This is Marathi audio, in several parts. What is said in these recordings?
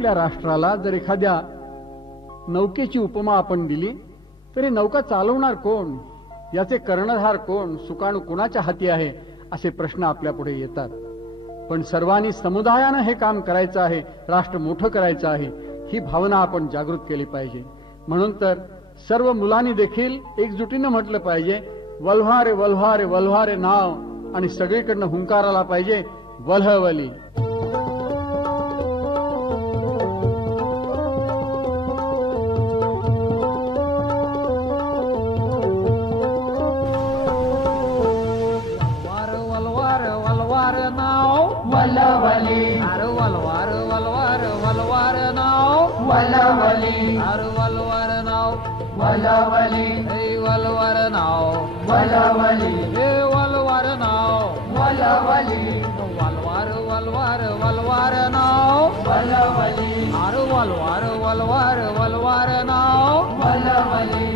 आपल्या राष्ट्राला जर एखाद्या नौकेची उपमा आपण दिली तरी नौका चालवणार कोण, याचे कर्णधार कोण, सुकाणू कोणाच्या हाती आहे, असे प्रश्न आपल्या पुढे येतात. पण सर्वांनी समुदायानं हे काम करायचं आहे, राष्ट्र मोठं करायचं आहे, ही भावना आपण जागृत केली पाहिजे. म्हणून तर सर्व मुलांनी देखील एकजुटीनं म्हटलं पाहिजे, वल्हारे वल्हारे वल्हारे नाव, आणि सगळीकडनं हुंकार आला पाहिजे, वल्हवली. वलवली अरे वलवार वलवार वलवार नाव वलवली अरे वलवार नाव वलवली हे वलवार नाव वलवली हे वलवार नाव वलवली वलवार वलवार वलवार नाव वलवली अरे वलवार वलवार वलवार नाव वलवली.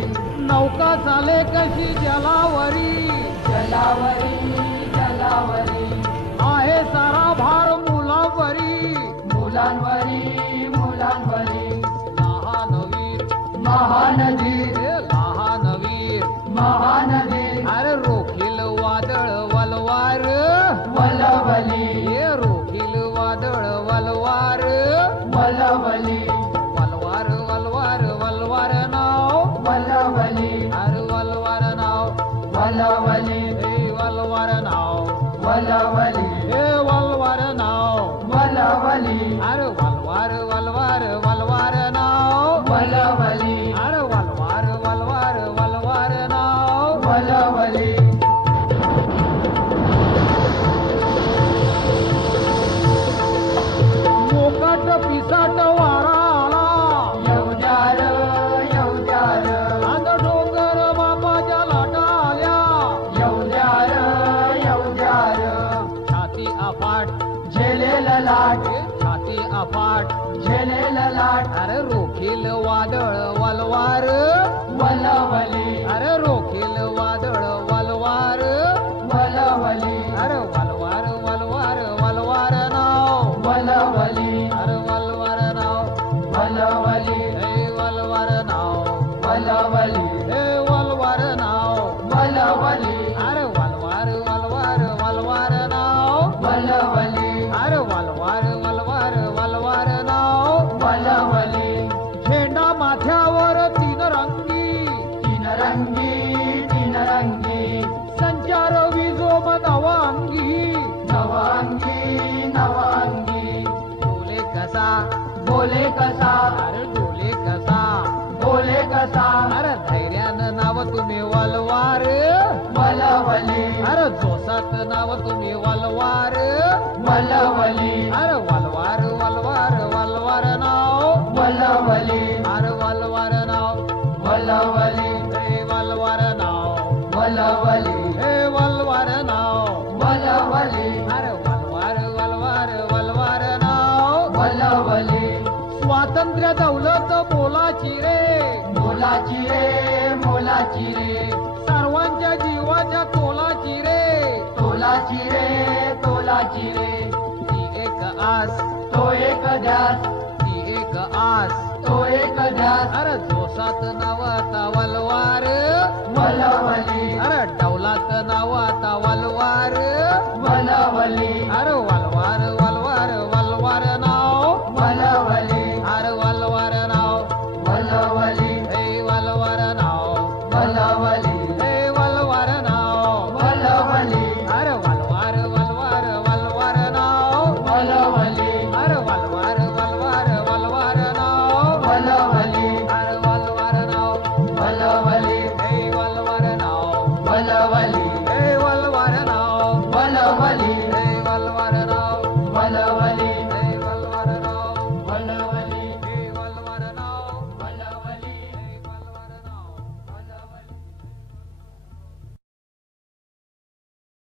नौका चाले कशी जलावरी जलावरी जलावरी, आहे सारा भार मुलांवरी मुलांवरी मुलांवरी. लहानवीर महानदीर लहानवीर महानदीर, अरे रोखील वादळ वलवार वलवली हे रोखील वादळ वलवार वलवली. वलवार वलवार वलवार नाव वलवली अरे वलवार नाव वलवली हे वलवार नाव वलवली हे वलवार नाव वलवली अरे वलवार वलवार वलवार नाव वलवली अरे वलवार वलवार वलवार नाव वलवली. मोकाट पिसाट वारा आला येवजार येवजार, अंध डोंगर बापाच्या लाटा आल्या येवजार येवजार. छाती अफाट झेलेल लाट छाती अफाट झेलेल लाट, अरे रोखील वादळ वलवार वलवली अरे रोखील वादळ वलवार वलवली अरे वलवार वलवार वलवार नाव वलवली अरे वलवार नाव वलवली हे वलवार नाव वलवली हे वलवार नाव वलवली अरे वलवार वलवार वलवार नाव वलवली अरे वलवार वलवार वलवार नाव वलवली. झेंडा माथ्यावर तीन रंगी तीन रंगी तीन रंगी, संचार विजोम नवांगी नवांगी नवांगी. बोले कसा बोले कसा अरे बोले कसा बोले कसा, अरे धैर्यानं नाव तुम्ही वलवार वलवली अरे जोसात नाव तुम्ही वलवार वलवली अरे वलवार वलवार वलवार नाव वलवली अरे वलवार नाव वलवली हे वलवार नाव वलवली हे वलवार नाव वलवली अरे वलवार वलवार वलवार नाव वलवली. स्वातंत्र्य दौलत मोलाची रे मोलाची रे मोलाची रे, सर्वांच्या जीवाच्या तोलाची रे तोलाची रे तोलाची रे. ती एक आस तो एक ध्यास ती एक आस तो एक ध्यास, अरे जोसात नावाचा वलवार